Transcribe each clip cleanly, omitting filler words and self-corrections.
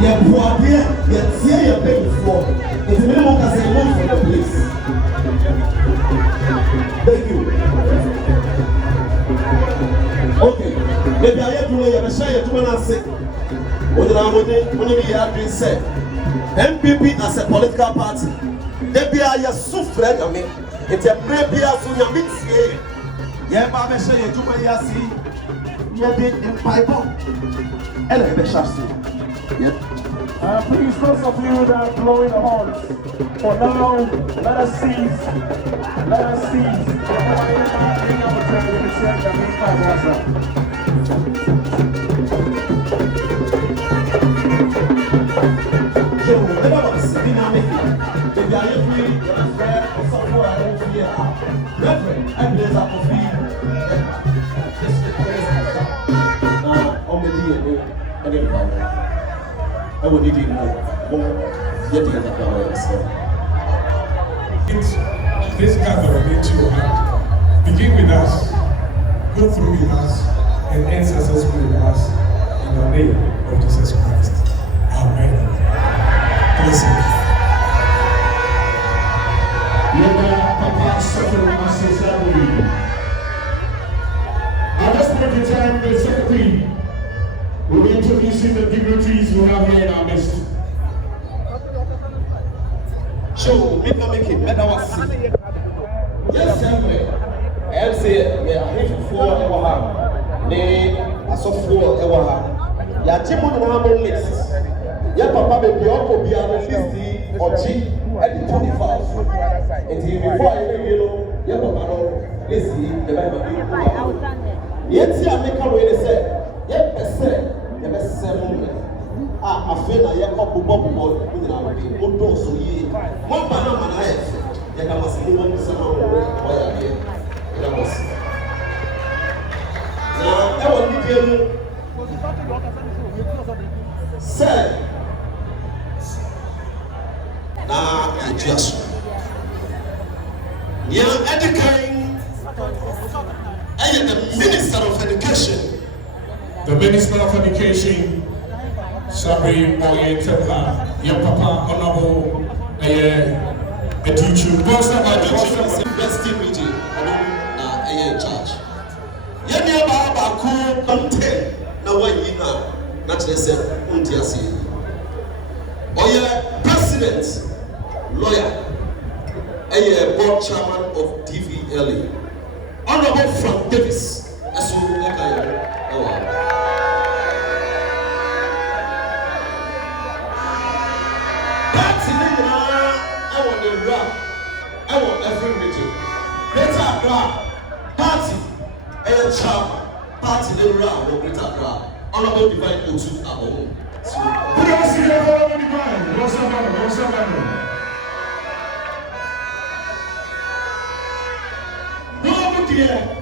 Yeah, poor dear, yeah, see your baby for. It's a minimum can say one for the place. Thank you. Okay, maybe I have to lay a shire to an answer. What I would be said. MPP as a political party. They be a suffrage of me. It's a baby as soon as it's here. Yeah, Baba say you do my see. Yeah, did in Bible. And I shall see. Please, those of you that are blowing the horns, for now, let us cease. Let us cease. I would need This gathering into your hand. Begin with us, go through with us, and end successfully with us. In the name of Jesus Christ. Amen. Blessed. At this point in time, the secretary will be introducing the dignitaries we have here in our midst. Show me make it better was. Yes, sir. I say we are here for ever. They are so full ever. Ya chimu na mo list. Ya papa baby opo bi an 50 ochi at 25. And before I know ya papa no let's see the Bible. Yet see I make a way say, yeah, percent. I feel like you're couple bubble in our day. One door so ye. One banana man, I have. You can see one sound why I hear. That was. Now, I want to say, now, I just. You're educating. I am the Minister of Education. The Minister of Education, Sabri Boyetepa, your papa, honorable, a teacher, Boss of Education, University Region, in charge. Yenya Baba Ku Content, now one year now, not less than Untiasi. Oya President, Lawyer, a board chairman of DVLA, Honorable Frank Davis, as you like I want every region. Greater Accra, party, and charm, party, the round of Greater Accra, Honorable Divine Otu Abo. Put your seat over the divine. What's up, No, dear.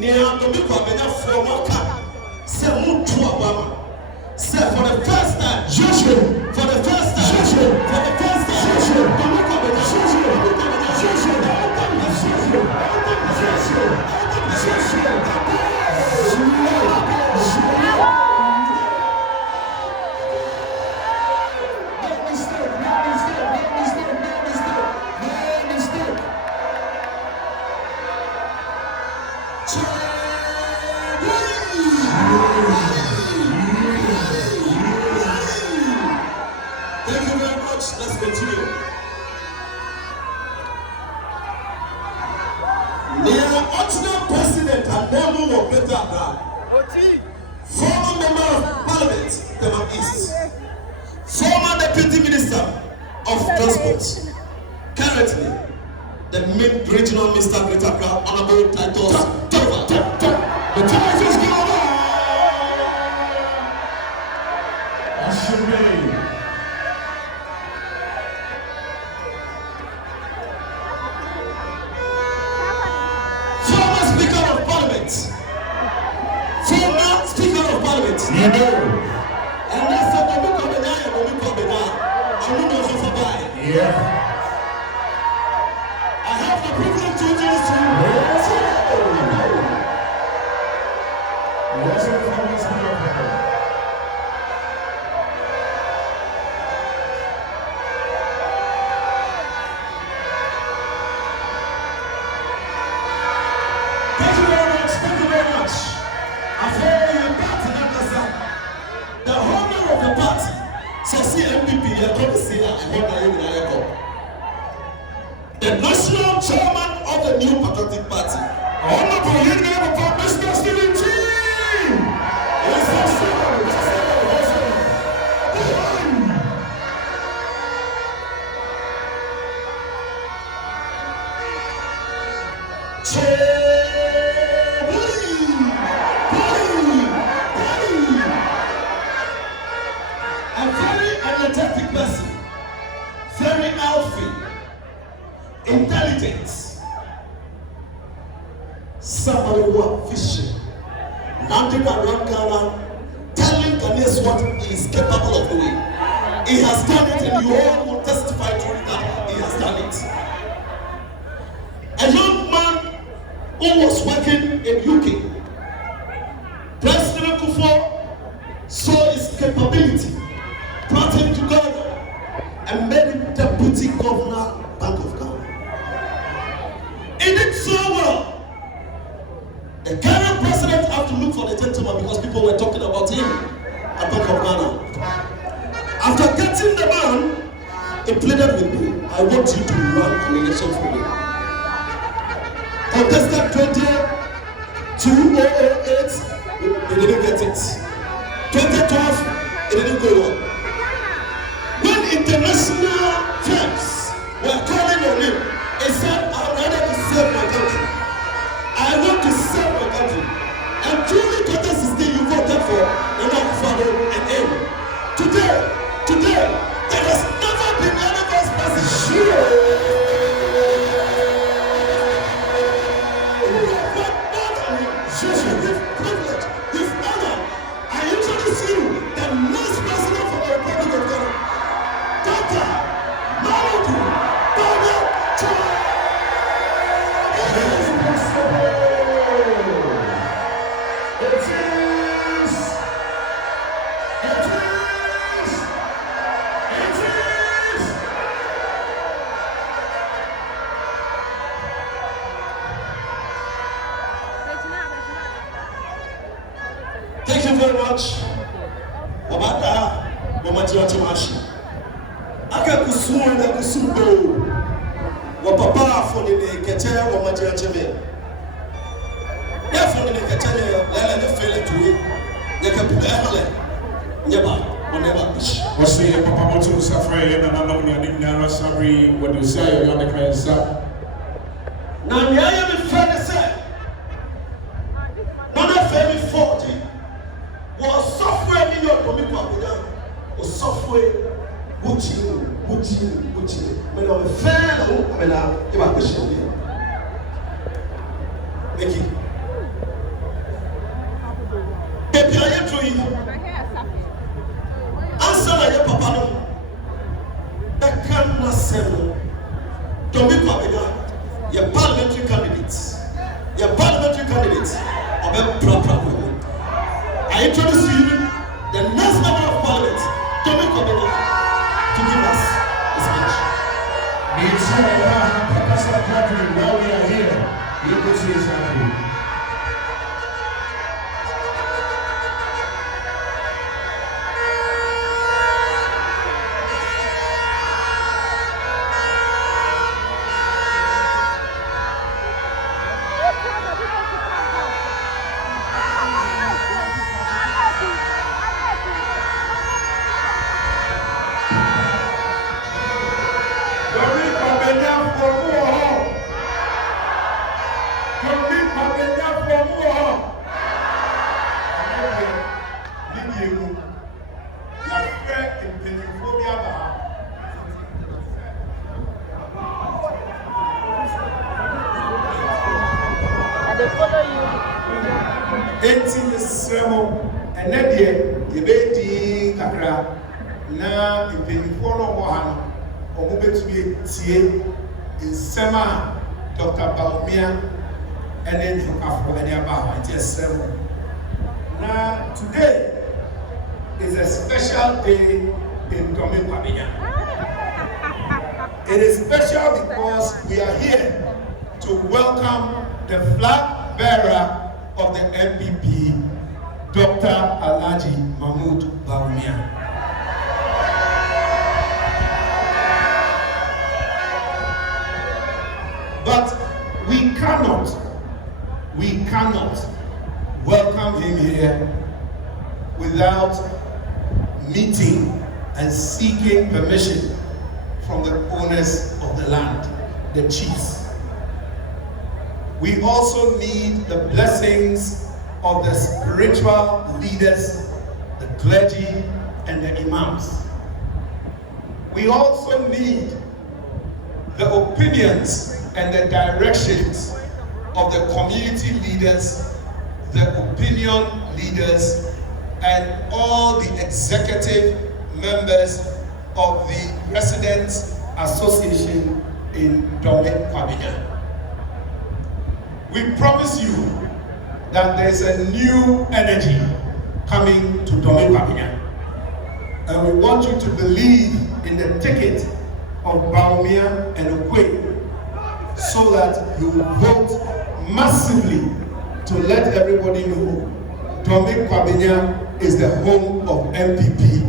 Near to be Kwabena from Waka, say move to Obama. Say for the first time, for the first time, Let's continue. The original president and member of Greater Accra, former member of Parliament, Tema East, former deputy minister of transport, currently the main regional minister of Greater Accra, Honorable Titus Tova. The time is going on. You know. And that's the one coming down when we come down. I'm not going to survive. Yeah. I have the privilege to introduce you. party. So see MPP, you're going to see the national chairman of the New Patriotic Party. Honorable Union of Mr. Stephen G. A very energetic person, very healthy, intelligent, somebody who are fishing, landing around Ghana, telling Ghanaians what he is capable of doing. He has done it, and you all will testify to it that he has done it. A young man who was working in UK, President Kufuor saw his capability, brought him to Ghana, and made him Deputy Governor, Bank of Ghana. He did so well. The current president had to look for the gentleman because people were talking about him at Bank of Ghana. After getting the man, he pleaded with me, I want you to run an election for me. Contested 2008, he didn't get it. 2012, he didn't go on. When international firms were calling on him, he said, I'm ready to save my country. I want to save my country. And truly, 2016, you voted for Nana Akufo-Addo and him. Today, there has never been any vice president. With privilege, with honor, I introduce you the next president for the Republic of Ghana, Dr. Mamadou Bawumia. Thank you very much. Wabada, wamajira chimashi. Aka kusumu na kusumbo. Wapapa foni ne kete wamajira cheme. Ya foni ne kete lele ne fele tuwe. Nyaka buga hale. Nyaba, whatever bish. What's the Papa Motu Safari and another one Nara Sabri? What do you say? You're on the kind of stuff. Now, the I am fair to say. None of them 40. Was software in your computer, was software, Gucci. When I'm a fan, I'm going to give a question. Mickey. Baby, I am to you. Answer like your papa. That cannot settle. Don't be popular. Your parliamentary candidates. Are very proper women. I introduce you the next member of parliament, Tommy Kobena, to give us a speech. While we are here, you could say something. Enti Sremo, and Nadia, the baby Kakra, now the baby for one, or move to be Tie in Sema, Dr. Bawumia, and then you have for any about it. Yes, Sremo. Now, today is a special day in Bawumia. It is special because we are here to welcome the flag bearer of the MPP, Dr. Alhaji Mahmoud Bawumia. cannot welcome him here without meeting and seeking permission from the owners of the land, the chiefs. We also need the blessings of the spiritual leaders, the clergy, and the imams. We also need the opinions and the directions of the community leaders, the opinion leaders, and all the executive members of the Residents Association in Bawumia. We promise you that there's a new energy coming to Bawumia. And we want you to believe in the ticket of Bawumia and Okwe so that you will vote massively to let everybody know Bawumia is the home of MPP,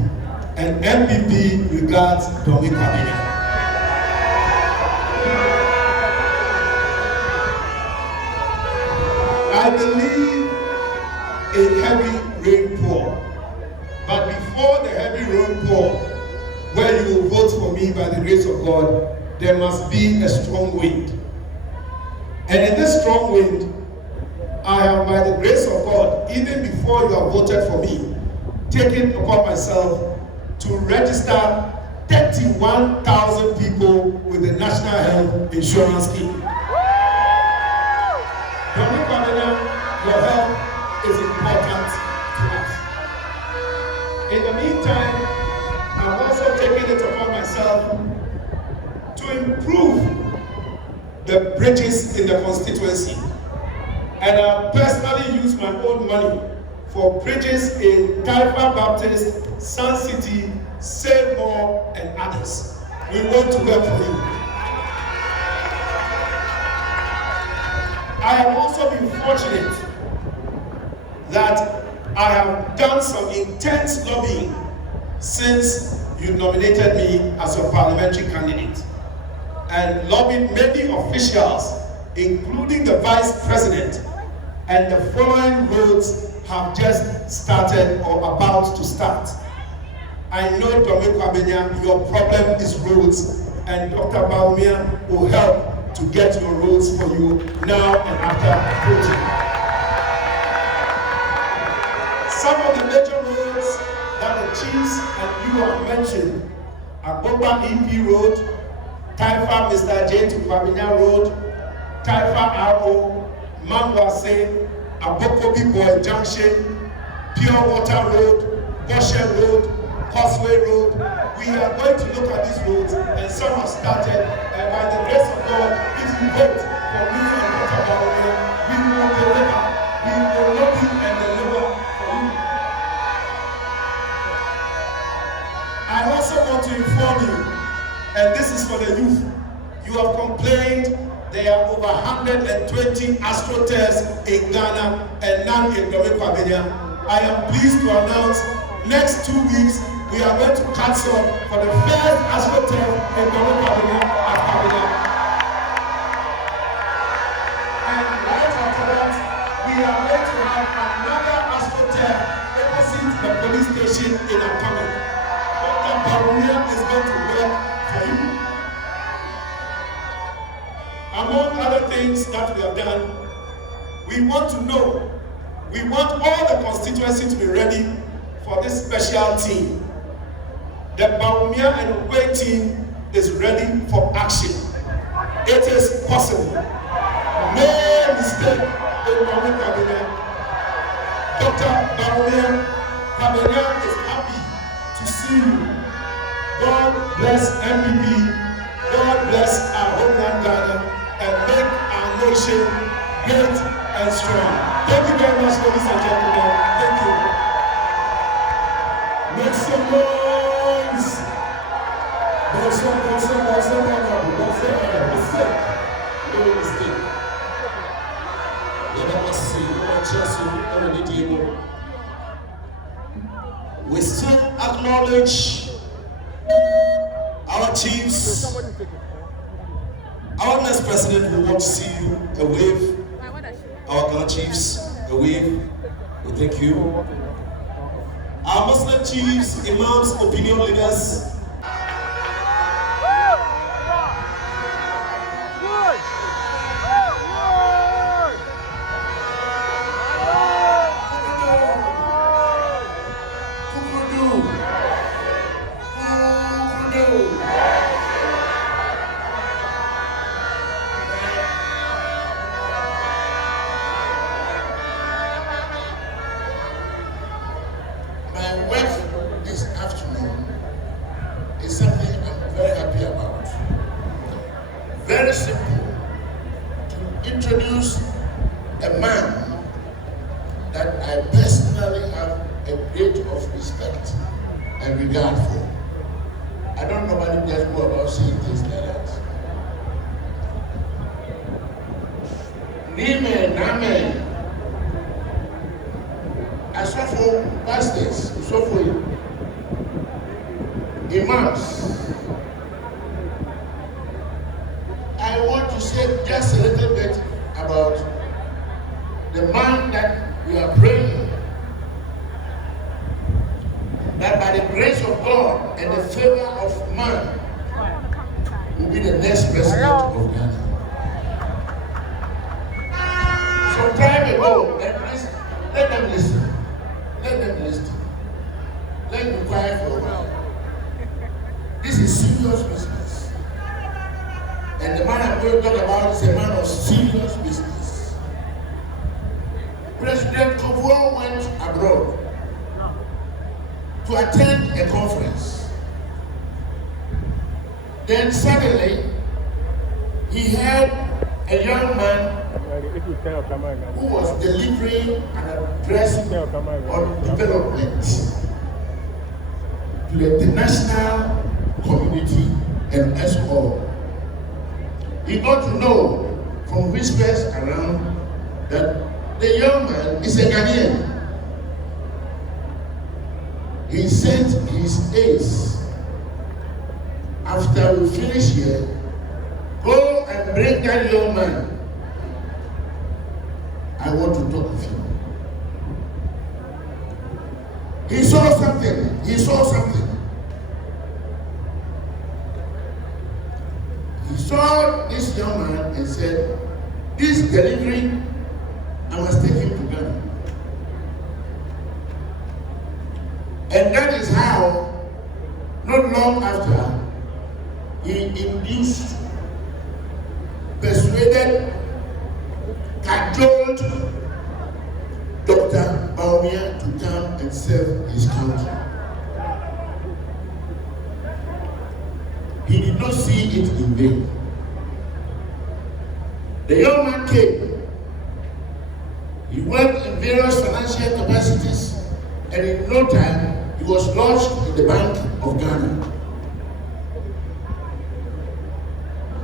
and MPP regards Bawumia. I believe in heavy rainfall, but before the heavy rainfall, where you will vote for me by the grace of God, there must be a strong wind. And in this strong wind, I have, by the grace of God, even before you have voted for me, taken upon myself to register 31,000 people with the National Health Insurance Scheme. Your help is important to us. In the meantime, I've also taken it upon myself to improve the bridges in the constituency. And I personally use my own money for bridges in Taifa Baptist, Sun City, Save More, and others. We want to work for you. I have also been fortunate that I have done some intense lobbying since you nominated me as your parliamentary candidate, and lobbied many officials, including the vice president, and the following roads have just started or about to start. I know, Bawumia, your problem is roads, and Dr. Bawumia will help to get your roads for you now and after voting. Some of the major roads that the chiefs and you have mentioned are Boba EP Road, Taifa Mr. J to Bawumia Road, Taifa Aro, Mangwase, Abokobi Boy Junction, Pure Water Road, Boshe Road, Causeway Road. We are going to look at these roads, and some have started, and by the grace of God, if you vote for me and Dr. Bawumia, we will deliver. We will lobby and deliver for you. I also want to inform you, and this is for the youth, you have complained there are over 120 astroturfs in Ghana and none in Bawumia. I am pleased to announce next 2 weeks we are going to cancel for the first astroturf in Bawumia at Bawumia. And right after that, we are going to have another astroturf opposite the police station in Akama. Dr. Bawumia is going to work for you. Among other things that we have done, we want to know, we want all the constituency to be ready for this special team. The Bawumia and Okwe team is ready for action. It is possible. No mistake in Bawumia. Dr. Bawumia is happy to see you. God bless MPP. God bless our homeland Ghana, and make our nation great and strong. Thank you very much, ladies and gentlemen. Thank you. Make some noise. We still acknowledge our chiefs. Our next president will want to see you a wave our Ghana chiefs a wave. We thank you. Our Muslim chiefs, imams, opinion leaders. My work this afternoon is something I'm very happy about. Very simple. To introduce a man that I personally have a great of respect and regard for. I don't normally just go about saying things like that. Nime, Name, Asofo pastors, Asofo imams. I want to say just a little bit about the man that we are praying, that by the grace of God and the favor of man will be the next president of Ghana. Some time ago, let them listen. Let them listen. Let them be quiet for a while. This is serious business. And the man I'm going to talk about is a man of serious business. President Kobo went abroad to attend a conference. Then suddenly, he heard a young man who was delivering an address on development to the international community and us all. He got to know from whispers around that the young man is a Ghanaian. He sent his aides, after we finish here, go and bring that young man. I want to talk with him. He saw something. He saw something. He saw this young man and said, this delivery, I must take him to Ghana. And that is how, not long after, he induced, persuaded, cajoled Dr. Bawumia to come and serve his country. He did not see it in vain. The young man came. He worked in various financial capacities, and in no time, he was lodged in the Bank of Ghana.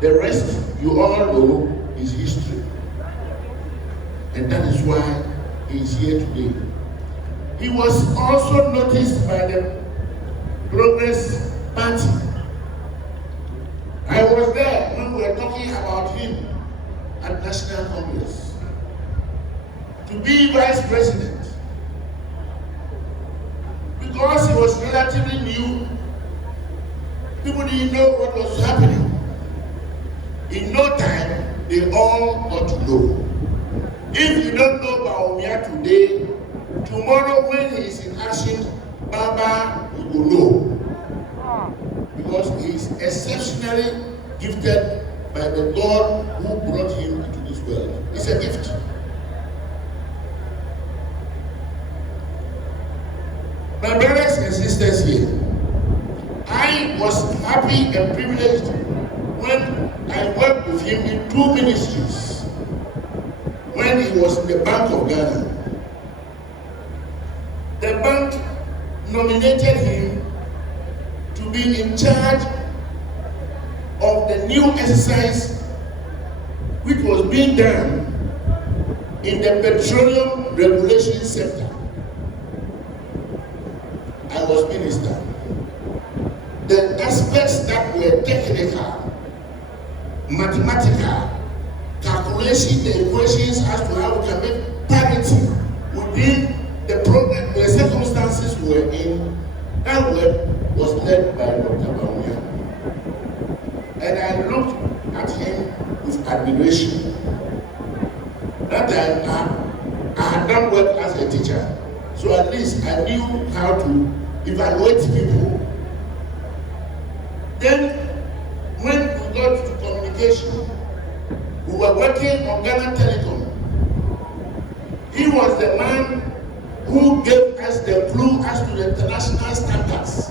The rest, you all know, is history. And that is why he is here today. He was also noticed by the Progress Party. I was there when we were talking about him at National Congress. To be vice president. Because he was relatively new, people didn't know what was happening. In no time, they all got to know. If you don't know Bawumia today, tomorrow when he is in action, Baba will know. Because he is exceptionally gifted by the God who brought him into this world. It's a gift. My brothers and sisters here, I was happy and privileged when I worked with him in 2 ministries. When he was in the Bank of Ghana, the bank nominated him to be in charge of the new exercise which was being done in the petroleum regulation sector. I was minister. The aspects that were technical, mathematical, calculated, calculation, the equations as to how we can make parity within the problem, the circumstances we were in. That work was led by Dr. Bawumia. And I looked at him with admiration. That time I had done work as a teacher, so at least I knew how to evaluate people. Then, when we got to communication, we were working on Ghana Telecom. He was the man who gave us the clue as to the international standards,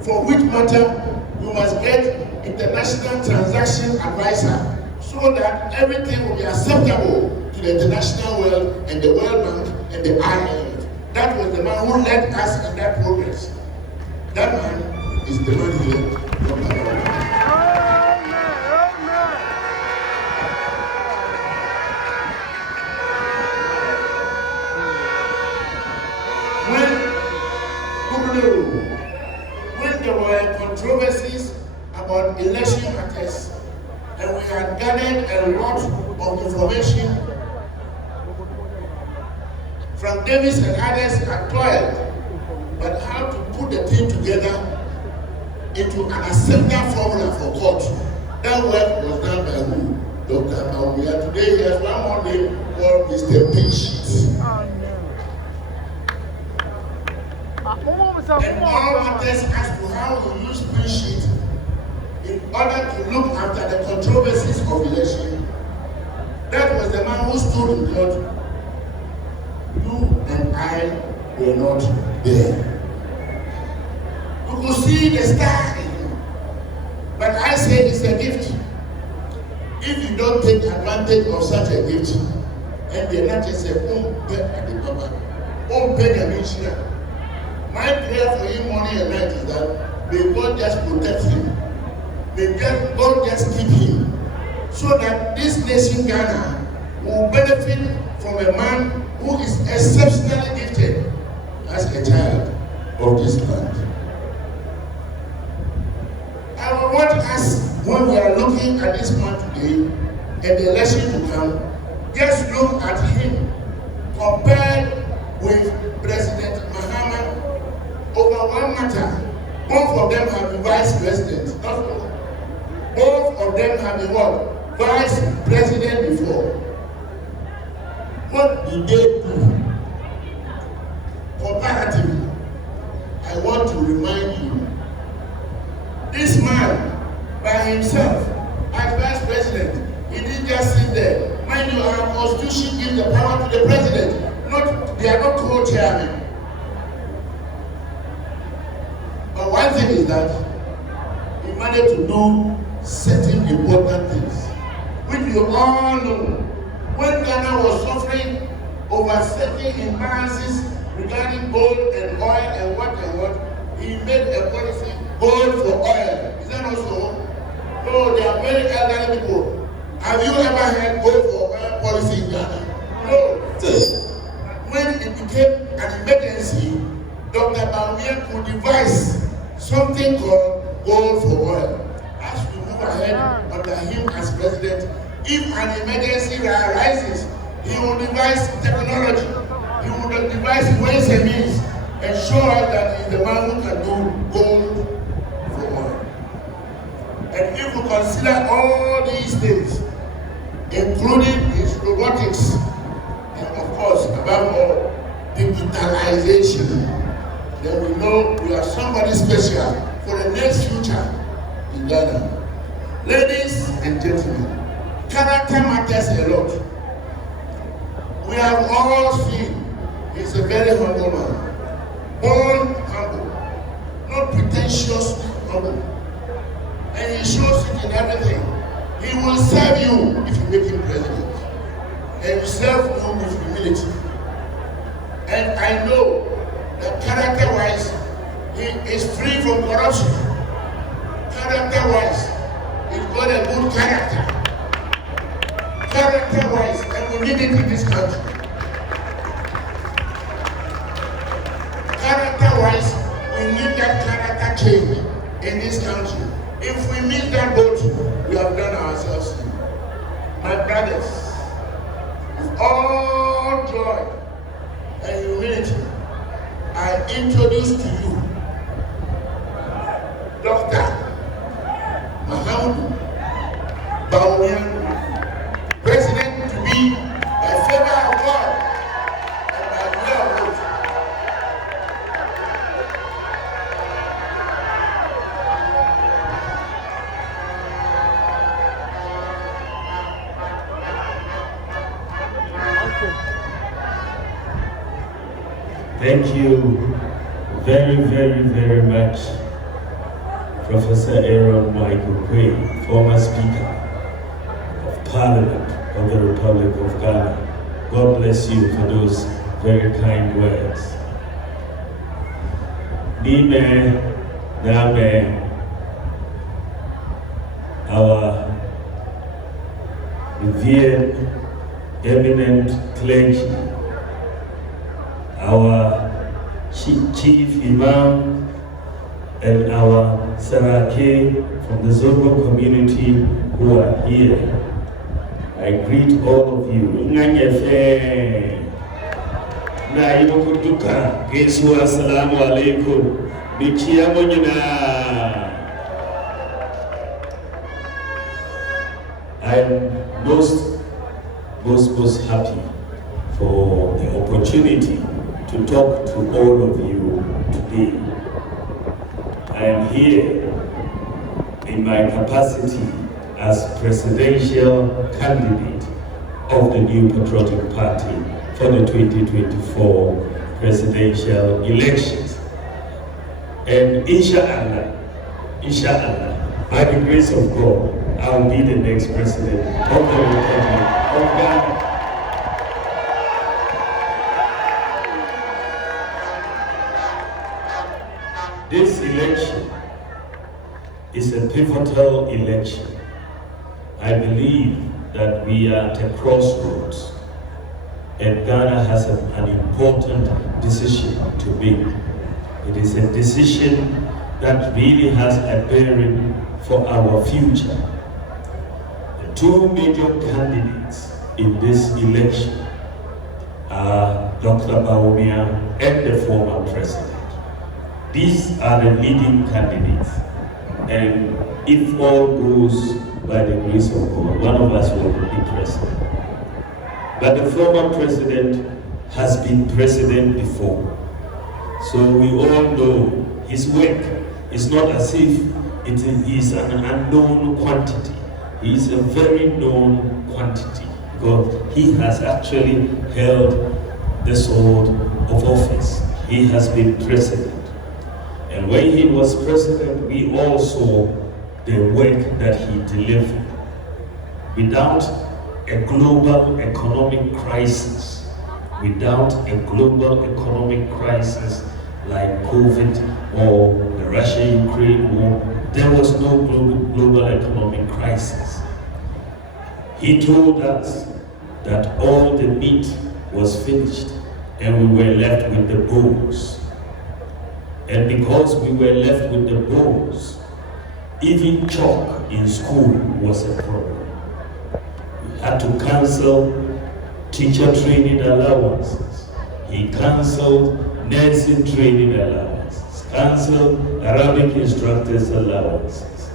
for which matter we must get international transaction advisor, so that everything will be acceptable to the international world and the World Bank and the IMF. That was the man who led us in that progress. That man is the man who led Dr. Bawumia. When there were controversies about election matters, and we had gathered a lot of information from Davis and others had toiled, but how to put the thing together into an acceptable formula for court. That work was done by who? Dr. Bawumia. Today he has one more name called Mr. Patient. And all matters as to how we use spreadsheet in order to look after the controversies of election. That was the man who stood in court. You and I were not there. You could see the star in him. But I say it's a gift. If you don't take advantage of such a gift, and the not just say, pay the mission. My prayer for him morning and night is that may God just protect him. May God just keep him. So that this nation Ghana will benefit from a man who is exceptionally gifted as a child of this land. I want us, when we are looking at this man today and the election to come, just look at him compared with President Mahama. Over one matter, both of them have been vice president, not one. Both of them have been what? Vice president before. What did they do? Comparatively, I want to remind you, this man, by himself, as vice president, he didn't just sit there. Mind you, our constitution gives the power to the president. They are not co-chairmen. But one thing is that he managed to do certain important things, which you all know. When Ghana was suffering over certain imbalances regarding gold and oil and what, he made a policy, gold for oil. Is that not so? No, they are very elderly people. Have you ever heard gold for oil policy in Ghana? No. When it became an emergency, Dr. Bawumia could devise something called gold for oil. As we move ahead under him as president, if an emergency arises, he will devise technology. He will devise ways and means and show us that he is the man who can do gold for oil. And if we consider all these things, including his robotics, and of course, above all, digitalization, then we know we are somebody special for the next future in Ghana. Ladies and gentlemen, character matters a lot. We have all seen he's a very humble man. Born humble, not pretentious humble. And he shows it in everything. He will serve you if you make him president. And he serve you with humility. And I know that character-wise, he is free from corruption. Character-wise, he's got a good character. Character-wise, and we need it in this country. Character-wise, we need that character change in this country. If we miss that boat, we have done ourselves in. My brothers, with all joy and humility, I introduce to you Dr. Bawumia, President to be by favor of God and by will of God. Thank you very, very, very much, Professor Aaron Michael Quay, former Speaker of Parliament of the Republic of Ghana. God bless you for those very kind words. Nime Name, our revered, eminent clergy, our chief imam, and our Sarake from the Zogo community who are here. I greet all of you. Na ibukutuka Yesu assalamu alaikum. Bikiamo nyina. I am most happy for the opportunity to talk to all of you today. I am here in my capacity as presidential candidate of the New Patriotic Party for the 2024 presidential elections. And inshallah, by the grace of God, I will be the next president of the Republic of Ghana. This election is a pivotal election. I believe that we are at a crossroads and Ghana has an important decision to make. It is a decision that really has a bearing for our future. The two major candidates in this election are Dr. Bawumia and the former president. These are the leading candidates, and if all goes by the grace of God, one of us will be president. But the former president has been president before, so we all know his work is not as if it is an unknown quantity. He is a very known quantity because he has actually held the sword of office. He has been president. And when he was president, we all saw the work that he delivered. Without a global economic crisis, like COVID or the Russia-Ukraine war, there was no global economic crisis. He told us that all the meat was finished and we were left with the bones. And because we were left with the bones, even chalk in school was a problem. We had to cancel teacher training allowances. He cancelled nursing training allowances, cancelled Arabic instructors allowances.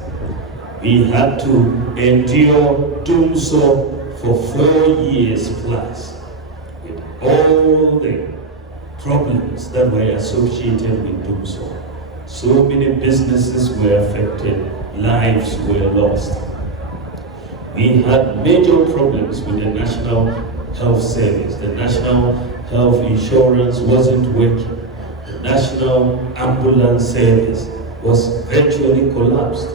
We had to endure doomsday for 4 years plus, with all the problems that were associated with doomsday. So many businesses were affected, lives were lost. We had major problems with the National Health Service. The National Health Insurance wasn't working. The National Ambulance Service was virtually collapsed.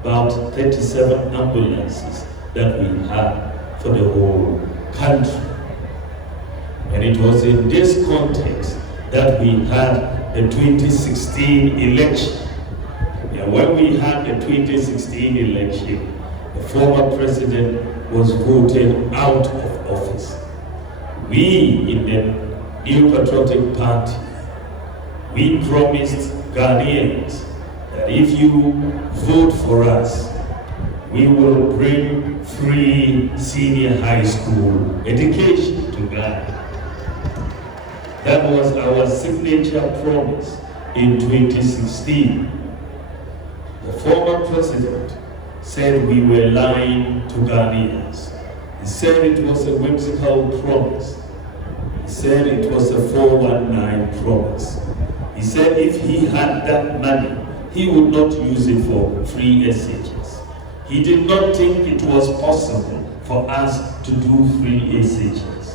About 37 ambulances that we had for the whole country. And it was in this context that we had the 2016 election. And when we had the 2016 election, the former president was voted out of office. We in the New Patriotic Party, we promised Ghanaians that if you vote for us, we will bring free senior high school education to Ghana. That was our signature promise in 2016. The former president said we were lying to Ghanaians. He said it was a whimsical promise. He said it was a 419 promise. He said if he had that money, he would not use it for free SHS. He did not think it was possible for us to do free SHS.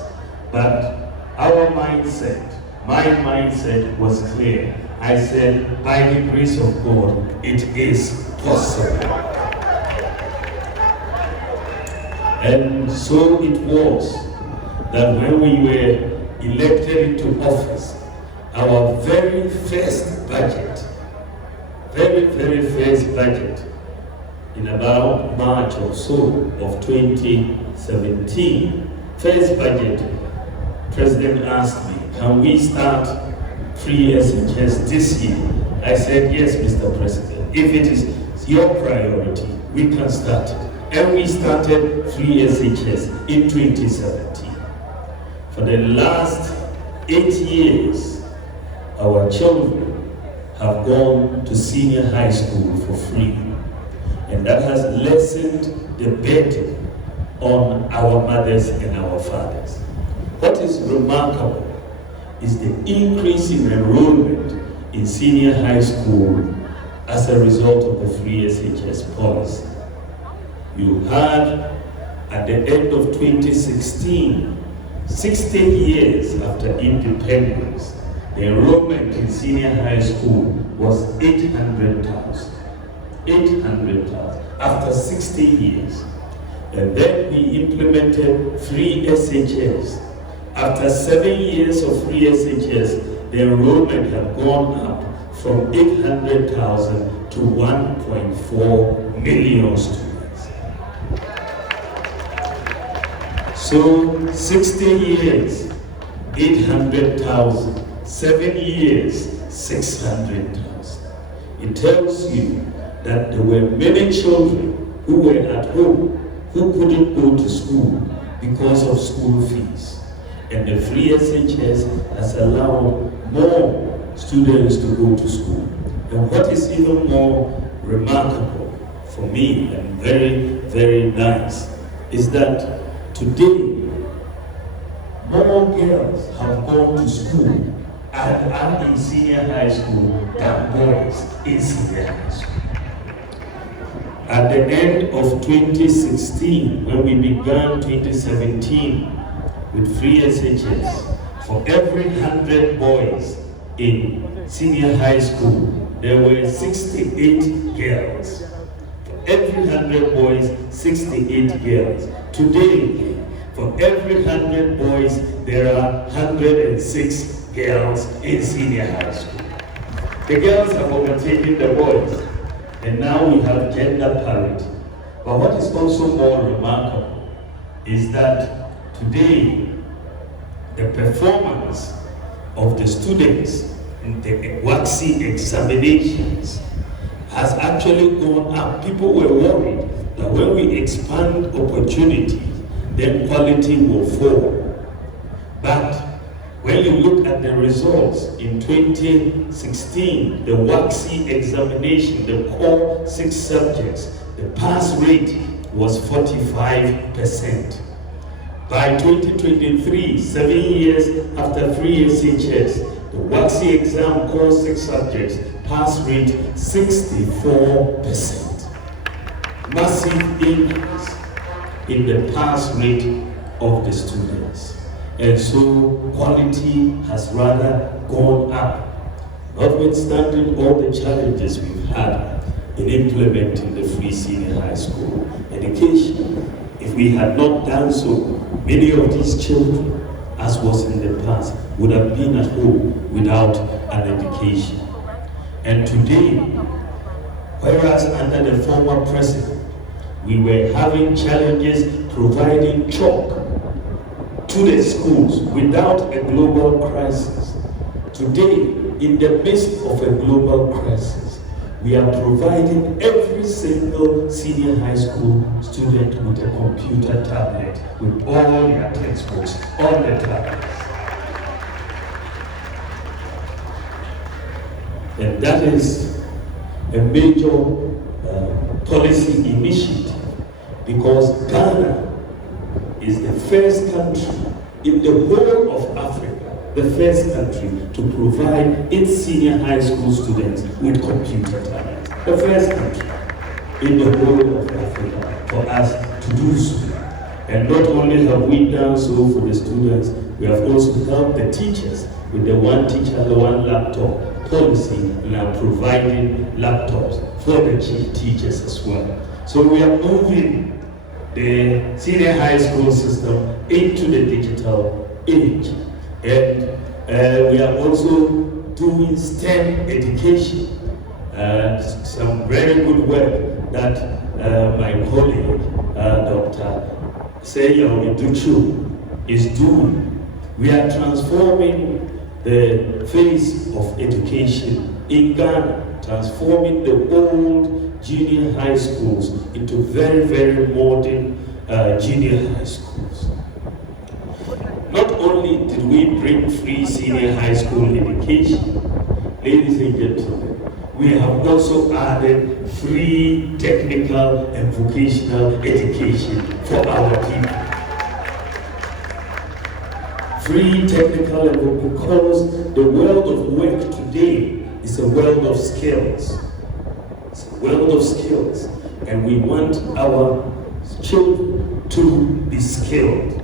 But our mindset, my mindset was clear. I said, by the grace of God, it is possible. And so it was that when we were elected into office, our very first budget, very first budget, in about March or so of 2017, first budget, President asked me, can we start free SHS this year? I said, yes, Mr. President. If it is your priority, we can start it. And we started free SHS in 2017. For the last 8 years, our children have gone to senior high school for free. And that has lessened the burden on our mothers and our fathers. What is remarkable is the increase in enrollment in senior high school as a result of the free SHS policy. You had, at the end of 2016, 60 years after independence, the enrollment in senior high school was 800,000. 800,000 after 60 years. And then we implemented free SHS. After 7 years of free SHS, the enrollment had gone up from 800,000 to 1.4 million students. So 60 years, 800,000, 7 years, 600,000. It tells you that there were many children who were at home who couldn't go to school because of school fees. And the free SHS has allowed more students to go to school. And what is even more remarkable for me and very nice is that today more girls have gone to school and are in senior high school than boys in senior high school. At the end of 2016, when we began 2017 with free SHS, for every 100 boys in senior high school, there were 68 girls. For every 100 boys, 68 girls. Today, for every 100 boys, there are 106 girls in senior high school. The girls have overtaken the boys. And now we have gender parity. But what is also more remarkable is that today, the performance of the students in the WACC examinations has actually gone up. People were worried that when we expand opportunities, then quality will fall. But when you look at the results in 2016, the WACC examination, the core 6 subjects, the pass rate was 45%. By 2023, 7 years after free SHS, the WACC exam core 6 subjects, pass rate 64%. Massive increase in the pass rate of the students. And so quality has rather gone up, notwithstanding all the challenges we've had in implementing the free senior high school education. If we had not done so, many of these children, as was in the past, would have been at home without an education. And today, whereas under the former president, we were having challenges providing chalk to the schools without a global crisis. Today, in the midst of a global crisis, we are providing every single senior high school student with a computer tablet with all their textbooks on the tablets. And that is a major policy initiative, because Ghana is the first country in the whole of Africa, the first country to provide its senior high school students with computer tablets. The first country in the whole of Africa for us to do so. And not only have we done so for the students, we have also helped the teachers with the one teacher, the one laptop policy, and are providing laptops for the teachers as well. So we are moving the senior high school system into the digital age. And we are also doing STEM education. Some very good work that my colleague, Dr. Seya Oduchu, is doing. We are transforming the face of education in Ghana, transforming the old junior high schools into very, very modern junior high schools. Not only did we bring free senior high school education, ladies and gentlemen, we have also added free technical and vocational education for our people. Free technical and vocational, because the world of work today is a world of skills. It's a world of skills, and we want our children to be skilled.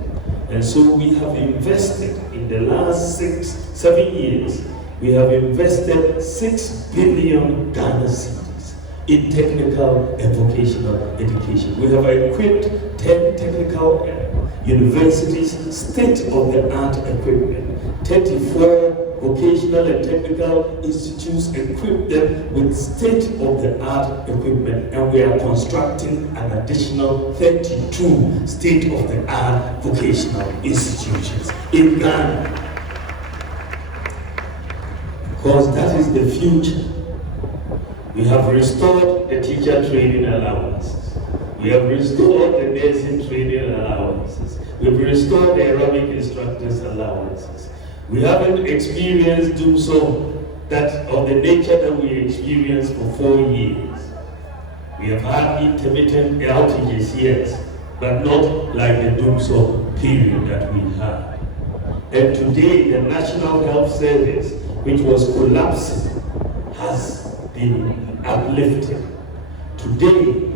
And so we have invested in the last 7 years, we have invested 6 billion Ghana cedis in technical and vocational education. We have equipped 10 technical universities, state-of-the-art equipment, 34 vocational and technical institutes, equip them with state-of-the-art equipment, and we are constructing an additional 32 state-of-the-art vocational institutions in Ghana. Because that is the future. We have restored the teacher training allowances. We have restored the nursing training allowances. We've restored the aerobic instructors allowances. We haven't experienced doom so that of the nature that we experienced for 4 years. We have had intermittent outages, yes, but not like the doom so period that we had. And today, the National Health Service, which was collapsing, has been uplifted. Today,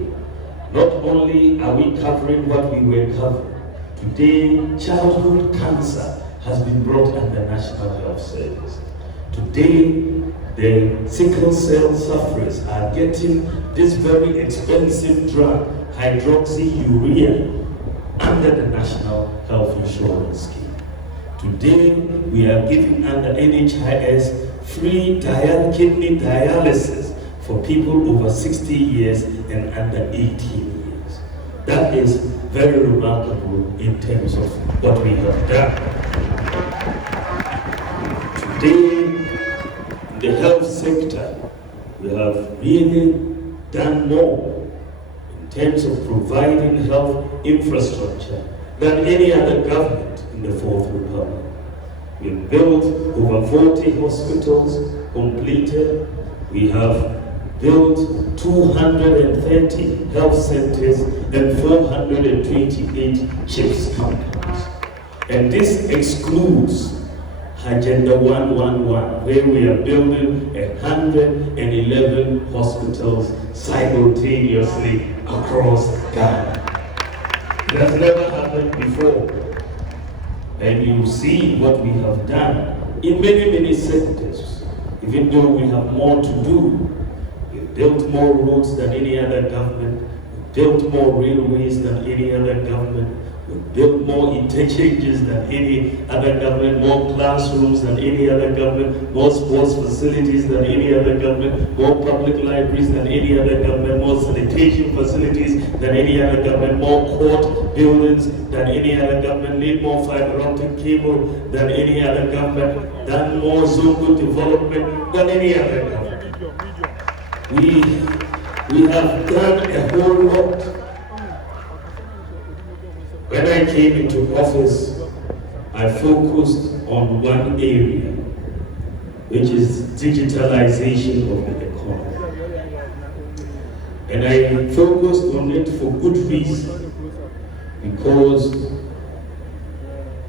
not only are we covering what we were covering, today childhood cancer has been brought under National Health Service. Today, the sickle cell sufferers are getting this very expensive drug, hydroxyurea, under the National Health Insurance Scheme. Today, we are giving under NHIS free kidney dialysis for people over 60 years and under 18 years. That is very remarkable in terms of what we have done. Today, in the health sector, we have really done more in terms of providing health infrastructure than any other government in the Fourth Republic. We've built over 40 hospitals completed. We have built 230 health centers and 428 CHIPS companies. And this excludes Agenda 111, where we are building 111 hospitals simultaneously across Ghana. It has never happened before. And you see what we have done in many, many sectors. Even though we have more to do, we've built more roads than any other government, we've built more railways than any other government, we've built more interchanges than any other government, more classrooms than any other government, more sports facilities than any other government, more public libraries than any other government, more sanitation facilities than any other government, more court buildings than any other government, need more fiber optic cable than any other government, done more zonal development than any other government. we have done a whole lot. When I came into office, I focused on one area, which is digitalization of the economy. And I focused on it for good reason, because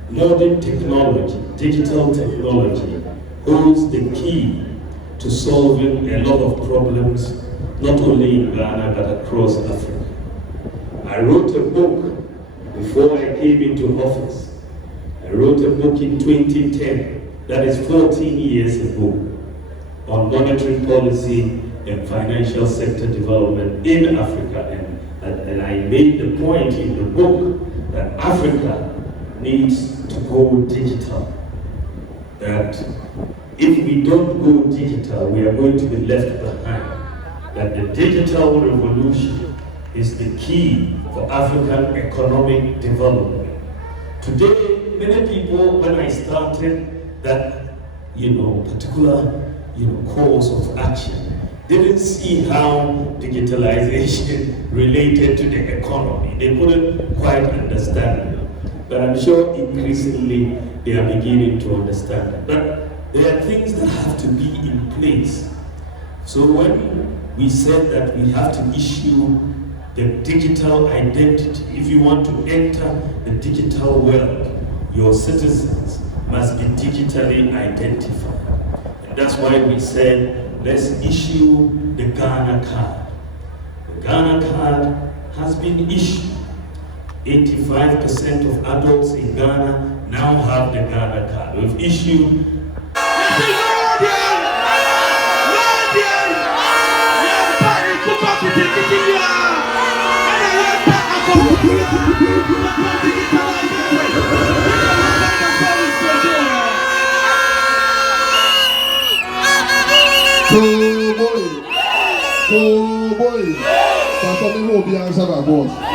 modern technology, digital technology, holds the key to solving a lot of problems, not only in Ghana, but across Africa. I wrote a book before I came into office. I wrote a book in 2010, that is 14 years ago, on monetary policy and financial sector development in Africa. And I made the point in the book that Africa needs to go digital. That if we don't go digital, we are going to be left behind. That the digital revolution is the key for African economic development. Today, many people, when I started that, particular, course of action, didn't see how digitalization related to the economy. They couldn't quite understand it. But I'm sure increasingly they are beginning to understand it. But there are things that have to be in place. So when we said that we have to issue the digital identity, if you want to enter the digital world, your citizens must be digitally identified. And that's why we said, let's issue the Ghana card. The Ghana card has been issued. 85% of adults in Ghana now have the Ghana card. We've issued Oh boy, Pastor me will be answered by boss.